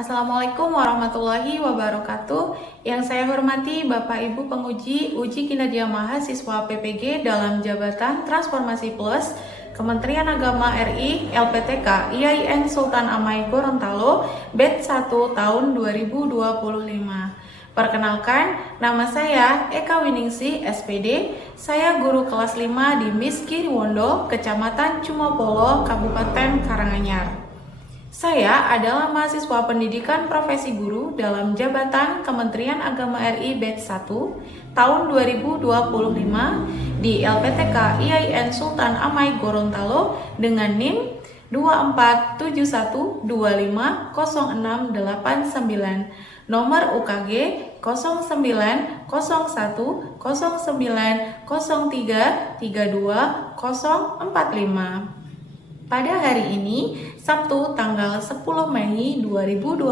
Assalamualaikum warahmatullahi wabarakatuh. Yang saya hormati Bapak Ibu penguji uji kinerja mahasiswa PPG dalam jabatan Transformasi Plus Kementerian Agama RI LPTK IAIN Sultan Amai Gorontalo Batch 1 tahun 2025. Perkenalkan, nama saya Eka Winingsih SPD. Saya guru kelas 5 di Miski Wondo, Kecamatan Cumopolo, Kabupaten Karanganyar. Saya adalah mahasiswa pendidikan profesi guru dalam jabatan Kementerian Agama RI Batch 1 tahun 2025 di LPTK IAIN Sultan Amai Gorontalo dengan NIM 2471250689, nomor UKG 0909033245. Pada hari ini, Sabtu tanggal 10 Mei 2025,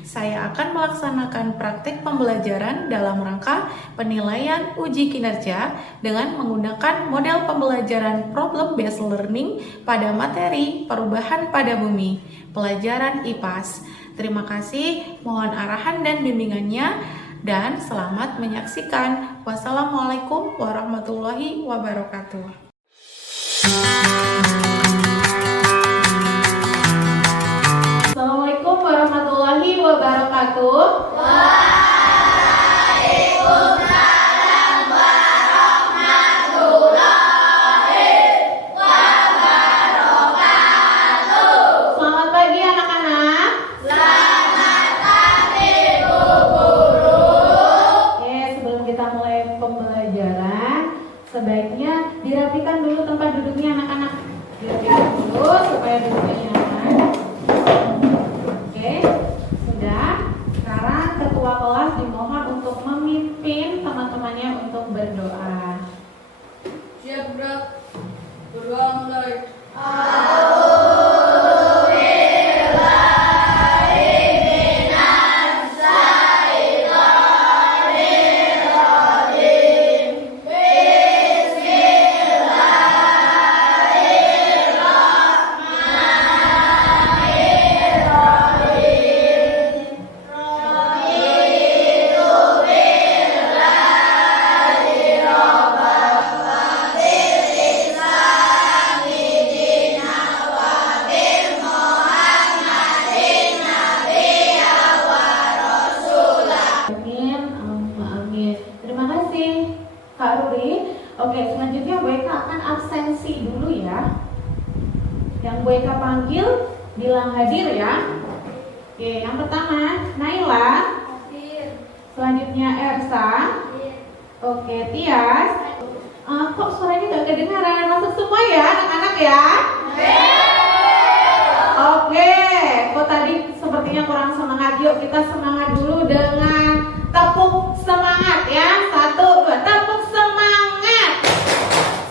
saya akan melaksanakan praktik pembelajaran dalam rangka penilaian uji kinerja dengan menggunakan model pembelajaran problem based learning pada materi perubahan pada bumi, pelajaran IPAS. Terima kasih, mohon arahan dan bimbingannya, dan selamat menyaksikan. Wassalamualaikum warahmatullahi wabarakatuh. Assalamualaikum warahmatullahi wabarakatuh. Waalaikumsalam warahmatullahi wabarakatuh. Selamat pagi anak-anak. Selamat pagi Bu Guru. Oke, sebelum kita mulai pembelajaran, sebaiknya dirapikan dulu tempat duduknya anak-anak. Dirapikan dulu supaya duduknya nyaman. Oke, sudah. Sekarang ketua kelas dimohon untuk memimpin teman-temannya untuk berdoa. Siap, Bro. Berdoa mulai. Amin. Terima kasih Kak Ruri. Oke, selanjutnya Bu Eka akan absensi dulu ya. Yang Bu Eka panggil bilang hadir ya. Oke, yang pertama Naila. Selanjutnya Ersa. Oke, Tias. Kok suaranya gak kedengaran? Masuk semua ya anak-anak ya? Oke, kok tadi sepertinya kurang semangat. Yuk kita semangat dulu dengan tepuk semangat ya. 1, 2, tepuk semangat.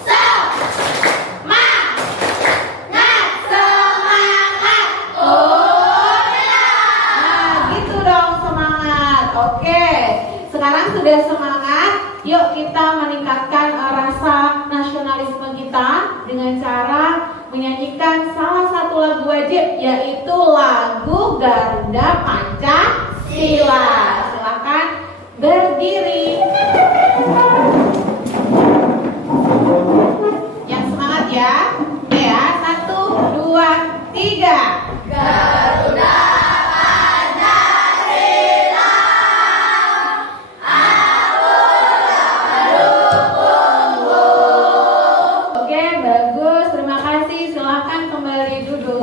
Semangat. Nah, gitu dong semangat. Oke, sekarang sudah semangat. Yuk kita meningkatkan rasa nasionalisme kita dengan cara menyanyikan salah satu lagu wajib, yaitu lagu Garuda Pancasila. Silakan berdiri. Yang semangat ya. Oke ya, 1, 2, 3. Garuda Pancasila, aku mendukungmu. Oke, bagus. Terima kasih. Silakan kembali duduk.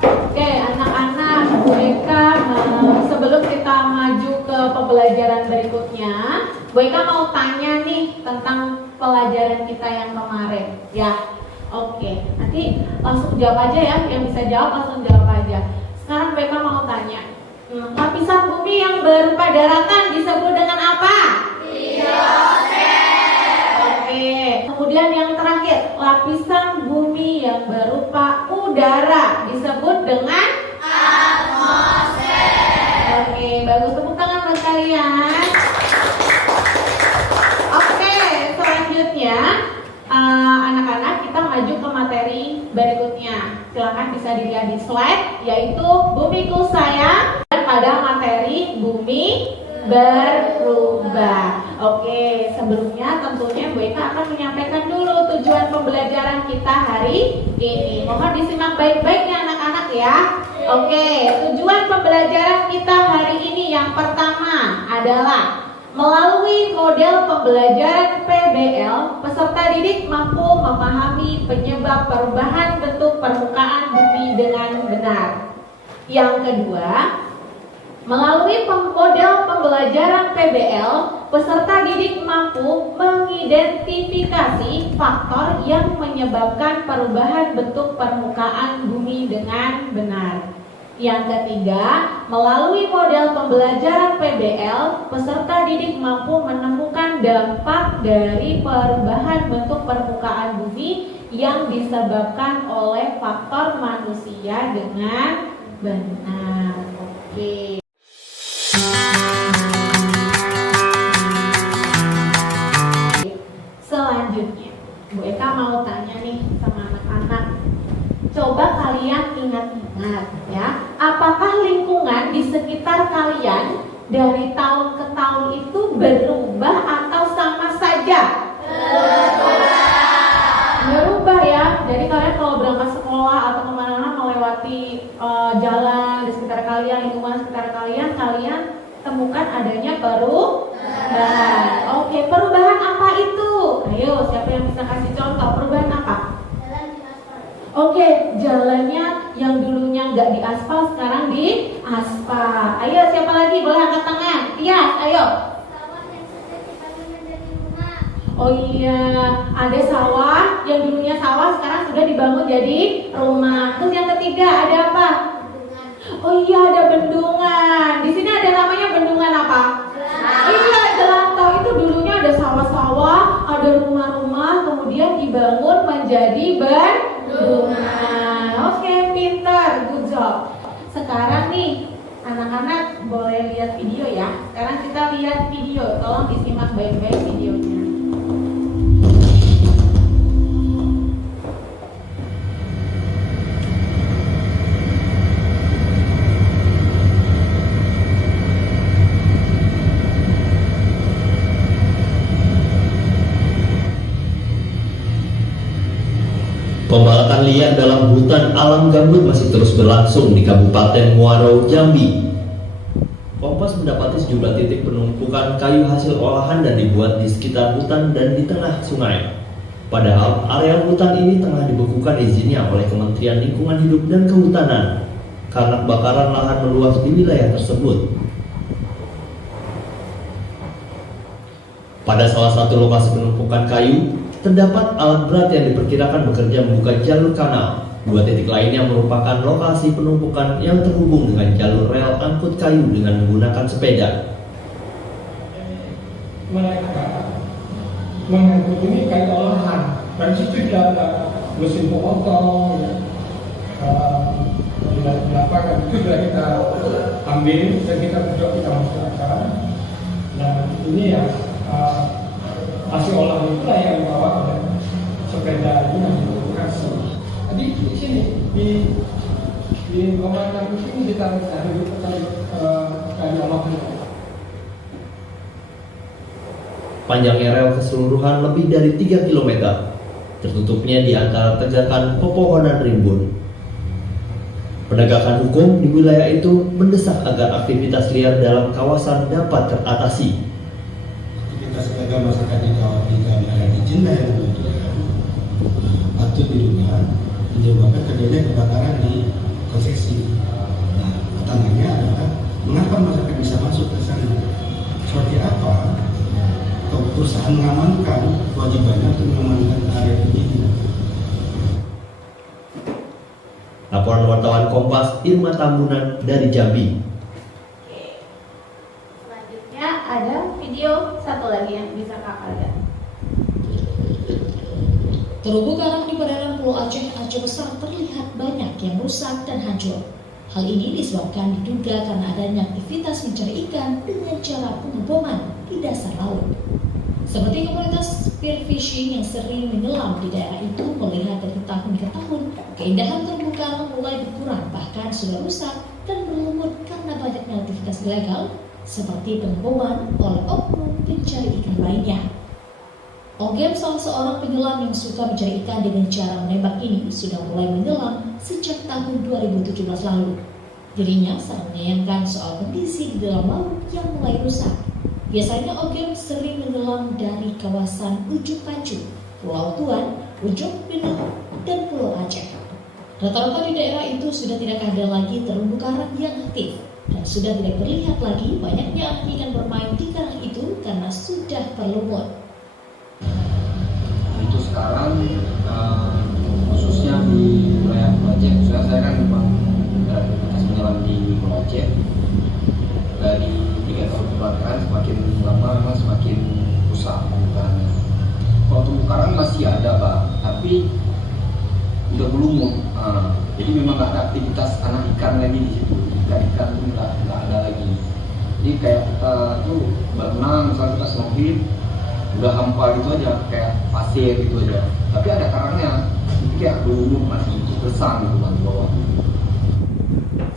Oke, anak-anak, Bu Eka, sebelum kita maju ke pembelajaran berikutnya, Bu Eka mau tanya nih tentang pelajaran kita yang kemarin, ya. Oke, nanti langsung jawab aja ya. Yang bisa jawab langsung jawab aja. Sekarang Bu Eka mau tanya, lapisan bumi yang berupa daratan disebut dengan apa? Oke, kemudian yang terakhir, lapisan bumi yang berupa udara disebut dengan atmosfer. Oke, bagus, tepuk tangan buat kalian. Oke, selanjutnya anak-anak kita maju ke materi berikutnya. berikutnya. Silakan bisa dilihat di slide, yaitu Bumiku Sayang pada materi bumi berubah. Oke, sebelumnya tentunya Bu Eka akan menyampaikan dulu tujuan pembelajaran kita hari ini. Mohon disimak baik-baik ya anak-anak ya. Oke, tujuan pembelajaran kita hari ini yang pertama adalah melalui model pembelajaran PBL, peserta didik mampu memahami penyebab perubahan bentuk permukaan bumi dengan benar. Yang kedua, melalui model pembelajaran PBL, peserta didik mampu mengidentifikasi faktor yang menyebabkan perubahan bentuk permukaan bumi dengan benar. Yang ketiga, melalui model pembelajaran PBL, peserta didik mampu menemukan dampak dari perubahan bentuk permukaan bumi yang disebabkan oleh faktor manusia dengan benar. Oke. Selanjutnya, Bu Eka mau tanya nih sama anak-anak. Coba kalian ingat-ingat ya, apakah lingkungan di sekitar kalian dari tahun ke tahun itu berubah atau sama saja? Berubah ya. Jadi kalian kalau berangkat sekolah atau kemana-mana melewati jalan di sekitar kalian, lingkungan sekitar kalian, kalian temukan adanya perubahan. Oke, perubahan apa itu? Ayo, siapa yang bisa kasih contoh? Perubahan apa? Oke, jalannya yang dulunya nggak di aspal sekarang di aspal. Ayo, siapa lagi? Boleh angkat tangan. Iya, ayo. Sawah yang sudah dibangun menjadi rumah. Oh iya, ada sawah yang dulunya sawah sekarang sudah dibangun jadi rumah. Terus yang ketiga ada apa? Bendungan. Oh iya, ada bendungan. Di sini ada namanya bendungan apa? Iya, Jelantau. Itu dulunya ada sawah-sawah, ada rumah-rumah, kemudian dibangun menjadi bendungan. Oke, pintar, good job. Sekarang nih, anak-anak boleh lihat video ya. Sekarang kita lihat video. Tolong disimak baik-baik videonya. Pembalakan liar dalam hutan alam gambut masih terus berlangsung di Kabupaten Muaro, Jambi. Kompas mendapati sejumlah titik penumpukan kayu hasil olahan dan dibuat di sekitar hutan dan di tengah sungai. Padahal area hutan ini tengah dibekukan izinnya oleh Kementerian Lingkungan Hidup dan Kehutanan karena kebakaran lahan meluas di wilayah tersebut. Pada salah satu lokasi penumpukan kayu, terdapat alat berat yang diperkirakan bekerja membuka jalur kanal. Dua titik lainnya merupakan lokasi penumpukan yang terhubung dengan jalur rel angkut kayu dengan menggunakan sepeda. Mereka mengangkut ini kayu olahan, dan situ ada mesin pemotong, ya. Di lapangan itu sudah kita ambil dan kita masukkan. Nah ini ya hasil olahan itulah yang dibawa oleh sepeda ini yang diprovokasi. Jadi di sini di rumah kampus ini kita ada kayu olahan. Panjangnya rel keseluruhan lebih dari 3 km. Tertutupnya di antara tegakan pepohonan rimbun. Penegakan hukum di wilayah itu mendesak agar aktivitas liar dalam kawasan dapat teratasi. Sebagai masyarakat di kawasan wilayah izin yang kemudian patut diduga menyebabkan terjadinya kebakaran di konsesi. Nah, pertanyaannya adalah mengapa masyarakat bisa masuk ke sana? Seperti apa perusahaan mengamankan kewajibannya untuk mengamankan area perizinan? Laporan wartawan Kompas Irma Tambunan dari Jambi. Selanjutnya ada video satu lagi yang bisa kakak lihat. Terumbu karang di perairan Pulau Aceh besar terlihat banyak yang rusak dan hancur. Hal ini disebabkan diduga karena adanya aktivitas mencari ikan dengan cara pengeboman di dasar laut. Seperti komunitas spearfishing yang sering menyelam di daerah itu melihat dari tahun ke tahun, keindahan terumbu karang mulai berkurang, bahkan sudah rusak dan berlumut karena banyaknya aktivitas ilegal seperti pengeboman oleh oknum pencari ikan lainnya. Ogem, salah seorang penyelam yang suka mencari ikan dengan cara menembak ini, sudah mulai menyelam sejak tahun 2017 lalu. Dirinya sangat menyayangkan soal kondisi di dalam laut yang mulai rusak. Biasanya Ogem sering menyelam dari kawasan Ujung Pancu, Pulau Tuan, Ujung Pinang, dan Pulau Aceh. Rata-rata di daerah itu sudah tidak ada lagi terumbu karang yang aktif, dan sudah tidak terlihat lagi banyaknya anak ikan bermain di karang itu karena sudah berlumut. Itu sekarang khususnya di wilayah Pulau Aceh, khususnya saya kan memang beraktivitas menyelam di Pulau Aceh. Dari 3 tahun kebelakang semakin lama memang semakin rusak permukaannya. Kalau terumbu karang masih ada Pak, tapi udah berlumut. Jadi memang nggak ada aktivitas anak ikan lagi di situ. Ikan tuh nggak ada lagi. Jadi kayak kita tuh berenang, misalnya kita snorkeling, udah hampa gitu aja, kayak pasir gitu aja. Tapi ada karangnya, jadi kayak berlumut masih bersang gitu kan di bawah.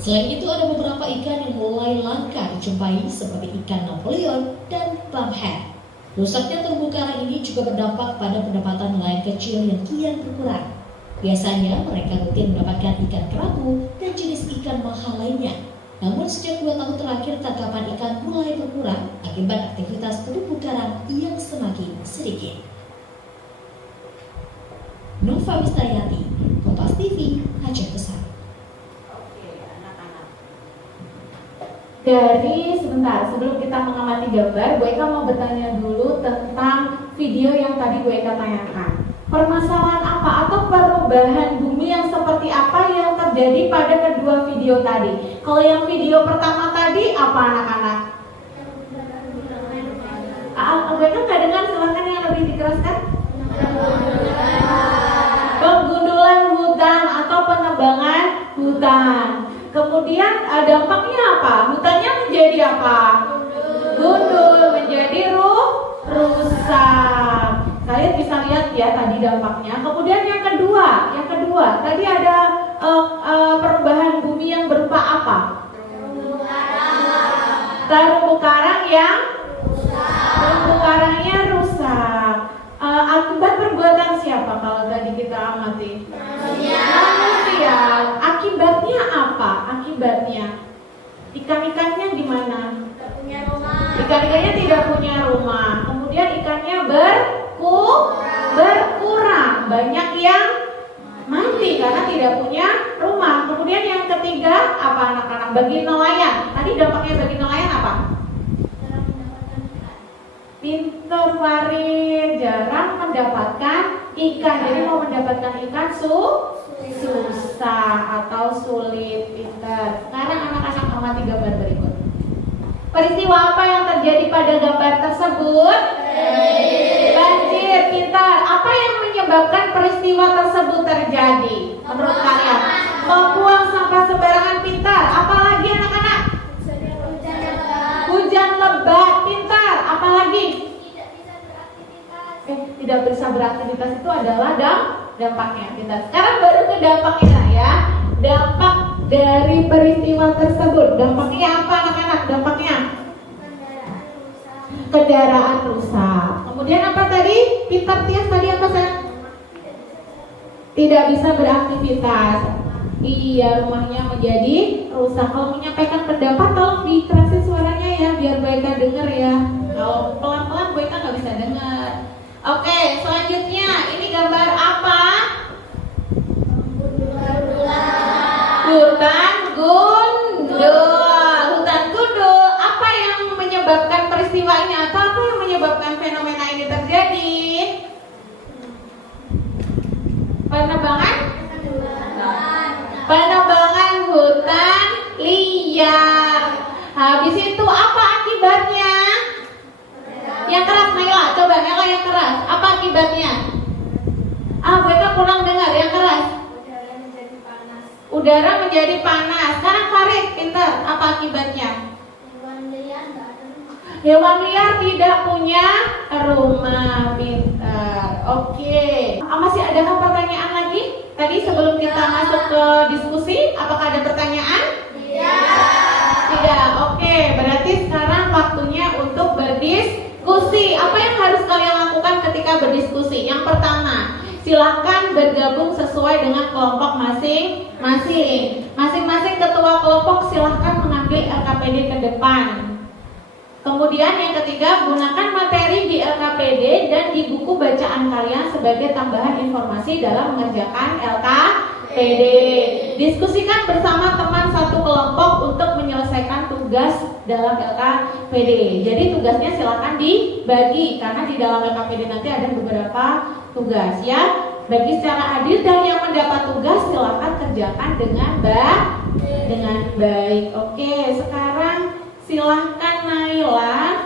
Selain itu ada beberapa ikan yang mulai langka dijumpai seperti ikan Napoleon dan banghead. Rusaknya terumbu karang ini juga berdampak pada pendapatan nelayan kecil yang kian berkurang. Biasanya mereka rutin mendapatkan ikan kerapu dan jenis ikan mahal lainnya. Namun sejak 2 tahun terakhir tangkapan ikan mulai berkurang akibat aktivitas terumbu karang yang semakin sedikit. Nova Wistayati, Kompas TV, Aceh Besar. Sebentar, sebelum kita mengamati gambar, Bu Eka mau bertanya dulu tentang video yang tadi Bu Eka tanyakan. Permasalahan apa atau perubahan bumi yang seperti apa yang terjadi pada kedua video tadi? Kalau yang video pertama tadi apa anak-anak? Bu Eka nggak dengar, silakan yang lebih dikeraskan. Penggundulan hutan atau penebangan hutan. Kemudian dampaknya apa? Hutannya menjadi apa? Gundul, menjadi rusak. Kalian bisa lihat ya tadi dampaknya. Kemudian yang kedua, tadi ada perubahan bumi yang berupa apa? Terumbu karang yang terumbu karangnya rusak. Akibat perbuatan siapa kalau tadi kita amati? Manusia. Akibatnya apa? Ikan-ikannya di mana? Ikan-ikannya tidak punya rumah. Kemudian ikannya berkurang. Banyak yang mati karena tidak punya rumah. Kemudian yang ketiga apa anak-anak? Bagi nelayan. Tadi dampaknya bagi nelayan apa? Pinter Farid, jarang mendapatkan ikan. Jadi mau mendapatkan ikan susah atau sulit. Pinter. Sekarang anak-anak amati gambar berikut. Peristiwa apa yang terjadi pada gambar tersebut? Banjir. Pintar. Apa yang menyebabkan peristiwa tersebut terjadi menurut kalian? Membuang sampah sembarangan. Pintar. Apalagi anak-anak? Hujan lebat. Pintar. Apalagi? Tidak bisa beraktivitas itu adalah dampaknya. Pintar. Sekarang baru ke dampaknya ya. Dampak dari peristiwa tersebut. Dampaknya apa anak-anak? Dampaknya kendaraan rusak. Kemudian apa tadi? Pintar Tias tadi apa sayang? Tidak bisa beraktivitas. Iya, rumahnya menjadi rusak. Kalau menyampaikan pendapat tolong dikerasin suaranya ya, biar Bu Eka dengar ya. Kalau pelan-pelan Bu Eka nggak bisa dengar. Oke, selanjutnya ini gambar apa? Hutan gundul. Hutan gundul. Apa yang menyebabkan peristiwa ini atau apa yang menyebabkan fenomena ini terjadi? Penebangan hutan liar. Habis itu apa akibatnya? Yang keras Naila, coba Naila yang keras. Apa akibatnya? Mereka kurang dengar yang keras. Udara menjadi panas. Sekarang Farid, pintar. Apa akibatnya? Hewan liar tidak punya rumah. Pintar. Oke. Masih ada pertanyaan lagi? Tadi sebelum kita masuk ke diskusi, apakah ada pertanyaan? Tidak. Oke, berarti sekarang waktunya untuk berdiskusi. Apa yang harus kalian lakukan ketika berdiskusi? Yang pertama, silakan bergabung sesuai dengan kelompok masing-masing. Masing-masing ketua kelompok silakan mengambil LKPD ke depan. Kemudian yang ketiga, gunakan materi di LKPD dan di buku bacaan kalian sebagai tambahan informasi dalam mengerjakan LKPD. Diskusikan bersama teman satu kelompok untuk menyelesaikan tugas dalam LKPD. Jadi tugasnya silakan dibagi karena di dalam LKPD nanti ada beberapa tugas ya. Bagi secara adil dan yang mendapat tugas silakan kerjakan dengan baik. Oke, sekarang silahkan Naila,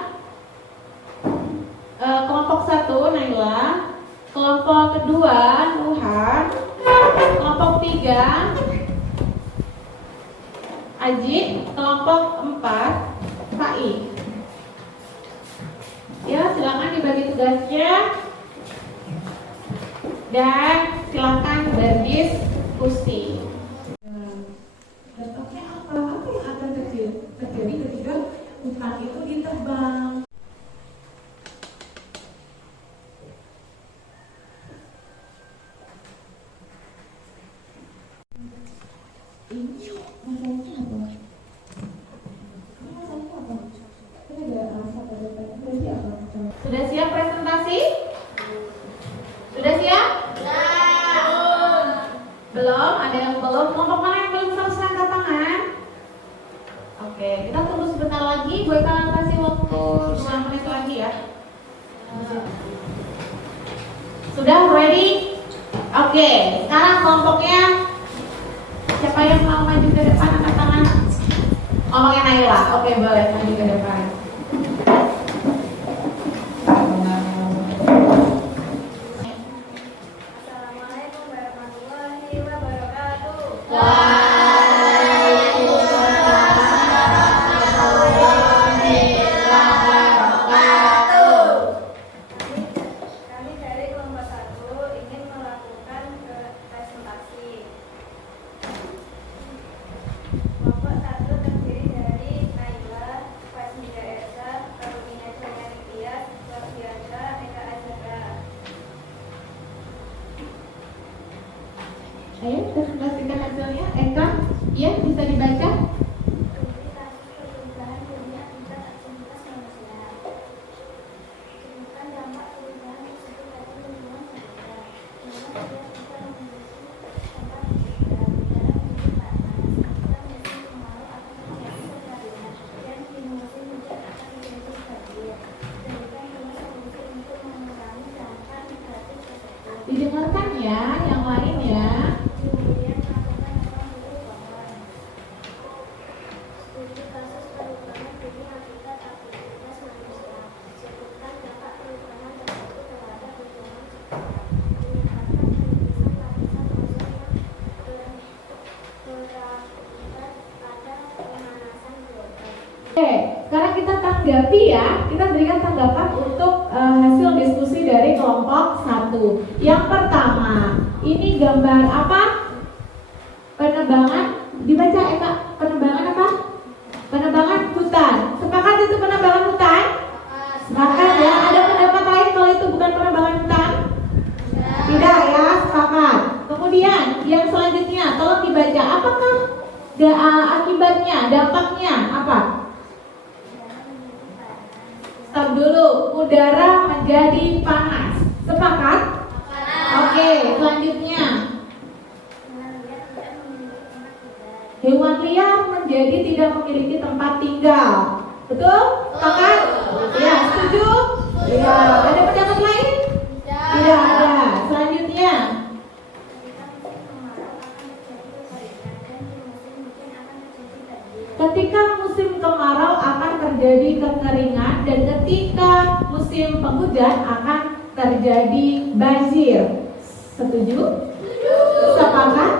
kelompok 1 Naila, kelompok kedua Nuhan, kelompok 3 Aji, kelompok 4 Fai. Ya, silakan dibagi tugasnya dan silakan berdiskusi. Dampaknya apa yang akan terjadi ketika hutan itu ditebang? Ini masalahnya apa? Sudah siap presentasi? Sudah siap? Belum? Ada yang belum? Kelompok mana yang belum selesai angkat tangan? Oke, kita tunggu sebentar lagi. Gue akan kasih waktu 2 menit lagi ya. Sudah ready? Oke, sekarang kelompoknya siapa yang mau maju ke depan angkat tangan? Ngomongnya Naila. Oke, boleh maju ke depan. Assalamualaikum warahmatullahi wabarakatuh. Kami dari kelompok 1 ingin melakukan presentasi. Kelompok 1 terdiri dari Naila, Fasmida Esa, Karumina Jayani Tias, Wafianda, Eka Azhara. Ayo presentasikan hasilnya. Eka, ya bisa dibaca? Studi kasus perubahan dunia tingkat aktivitas manusia. Temukan dampak perubahan tersebut pada lingkungan sekitar. Dimana dia bisa memiliki tempat tinggal dalam musim panas. Ketika musim kemarau akan terjadi kekeringan dan di musim hujan akan terjadi banjir. Berikan dua solusi untuk mengurangi dampak negatif tersebut. Didengarkan ya, yang lain ya. Kemudian melakukan 80 pohon. Studi kasus perubahan bumi habitat aktivitas manusia. Sebutkan dampak perubahan tersebut terhadap lingkungan sekitar. Meningkatkan penipisan lapisan ozon yang berakibat pada pemanasan global. Oke, sekarang kita tanggapi ya. Kita berikan tanggapan untuk hasil diskusi dari kelompok 1. Yang pertama, ini gambar apa? Penebangan. Dibaca Eka, penebangan apa? Penebangan hutan. Sepakat itu penebangan hutan? Sepakat ya. Ada pendapat lain kalau itu bukan penebangan hutan? Tidak ya, sepakat. Kemudian yang selanjutnya, tolong dibaca. Apakah akibatnya, dampaknya apa? Stop dulu. Udara menjadi panas. Sepakat? Oke, selanjutnya. Hewan liar menjadi tidak memiliki tempat tinggal. Betul? Sepakat? Ya, setuju? Ya, ada pendapat lain? Tidak ada. Selanjutnya. Ketika musim kemarau akan terjadi kekeringan dan ketika musim penghujan akan terjadi banjir. Setuju? Sepakat?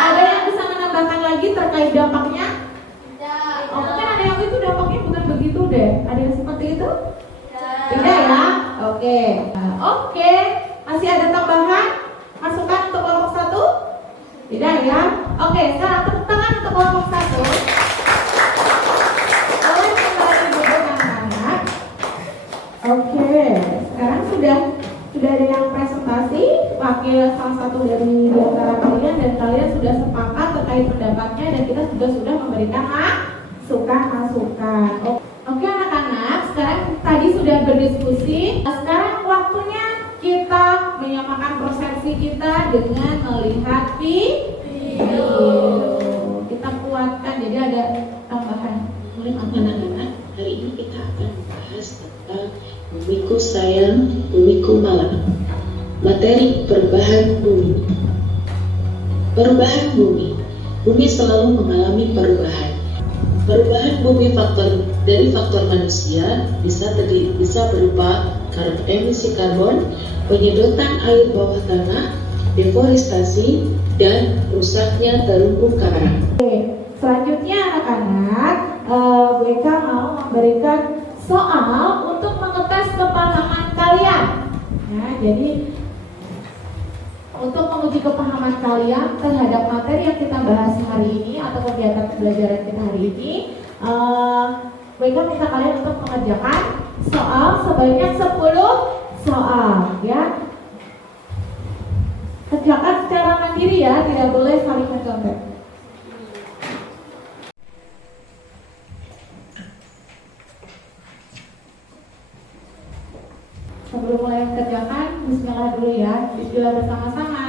Ada yang bisa menambahkan lagi terkait dampaknya? Oh, mungkin ada yang itu dampaknya bukan begitu deh. Ada yang seperti itu? Tidak ya? Oke. Oke. Masih ada tambahan? Masukan untuk kelompok 1? ya. Oke, sekarang tepuk tangan untuk kelompok 1. Boleh kembali duduk anak-anak. Oke, sekarang sudah ada yang presentasi wakil salah satu dari antara kalian, dan kalian sudah sepakat terkait pendapatnya, dan kita juga sudah memberikan masukan. Oke anak-anak, sekarang tadi sudah berdiskusi. Sekarang waktunya kita menyamakan persepsi kita dengan melihat video. Kita kuatkan, jadi ada tambahan. Anak-anak, hari ini kita akan membahas tentang Bumiku Sayang, Bumiku Malang. Materi perubahan bumi. Perubahan bumi. Bumi selalu mengalami perubahan. Perubahan bumi dari faktor manusia bisa berupa emisi karbon, penyedotan air bawah tanah, deforestasi, dan rusaknya terumbu karang. Selanjutnya anak-anak, Bu Eka mau memberikan soal untuk mengetes kepahaman kalian. Ya, jadi untuk menguji kepahaman kalian terhadap materi yang kita bahas hari ini atau kegiatan pembelajaran kita hari ini, Bu Eka minta kalian untuk mengerjakan soal sebanyak 10 soal, ya. Kerjakan secara mandiri ya, tidak boleh saling mencontek. Sebelum mulai mengerjakan, bismillah dulu ya. Bismillah bersama-sama.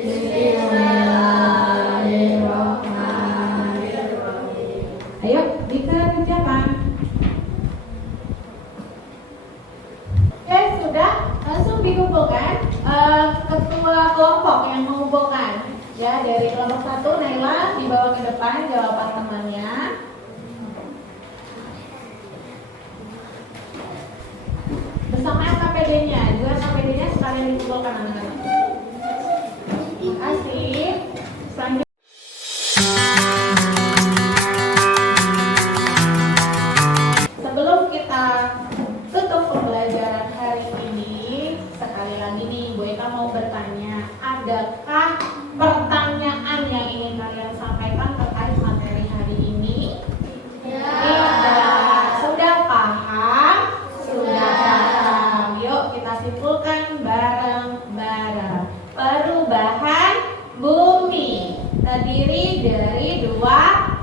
Bismillahirrahmanirrahim. Ayo, dikerjakan. Oke, sudah. Langsung dikumpulkan. Ketua kelompok yang mengumpulkan. Ya, dari kelompok 1, Naila dibawa ke depan jawaban temannya. Bersama KPD-nya, juga KPD-nya sekalian dikumpulkan anak-anak. Terima kasih. Selanjutnya. Sebelum kita tutup pembelajaran hari ini, sekali lagi nih Bu Eka mau bertanya, adakah pertanyaan yang ingin kalian sampaikan terkait materi hari ini? Tidak. Sudah paham? Sudah paham. Yuk kita simpulkan bareng-bareng. Perubahan bumi terdiri dari 2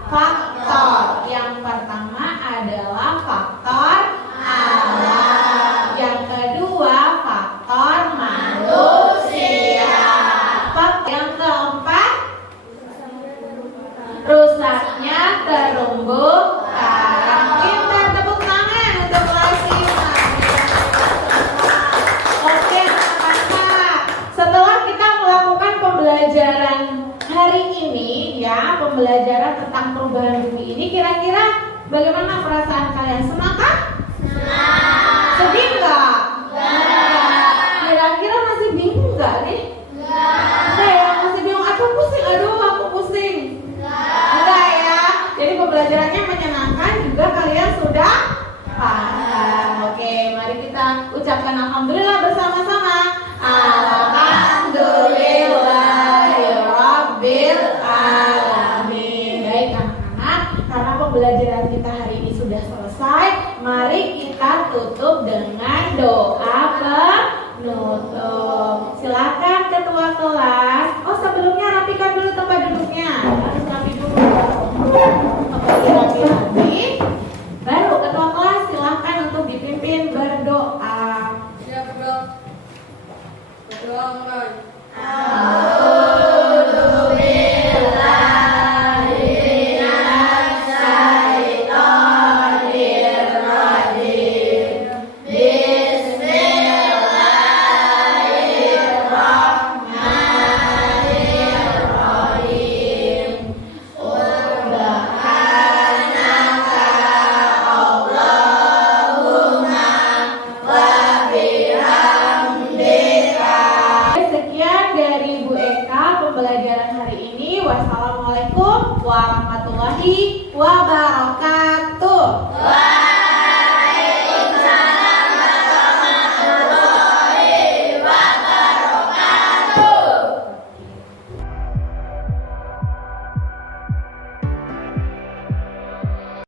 faktor. Yang pertama adalah faktor alam. Yang kedua faktor manusia. Faktor yang keempat, rusaknya terumbu karang. Kita tepuk tangan untuk kelas 5. Oke anak-anak, setelah kita melakukan pembelajaran hari ini ya, pembelajaran tentang perubahan bumi ini, kira-kira bagaimana perasaan kalian? Senang kah? Senang. Sedih nggak? Enggak. Kira-kira masih bingung nggak nih? Enggak ya, masih bingung atau pusing? Aduh aku pusing. Enggak ya. Jadi pembelajarannya menyenangkan, juga kalian sudah paham. Oke, mari kita ucapkan alhamdulillah bersama-sama. Alhamdulillahirabbil alamin. Baik anak-anak, karena pembelajaran kita hari ini sudah selesai, mari kita tutup dengan doa penutup. Silakan ketua kelas. Oh, sebelumnya rapikan dulu tempat duduknya. Harus rapi dulu. Oke, rapi-rapi. Baru ketua kelas silakan untuk dipimpin berdoa. Ya, berdoa mulai. Pembelajaran hari ini. Wassalamualaikum warahmatullahi wabarakatuh.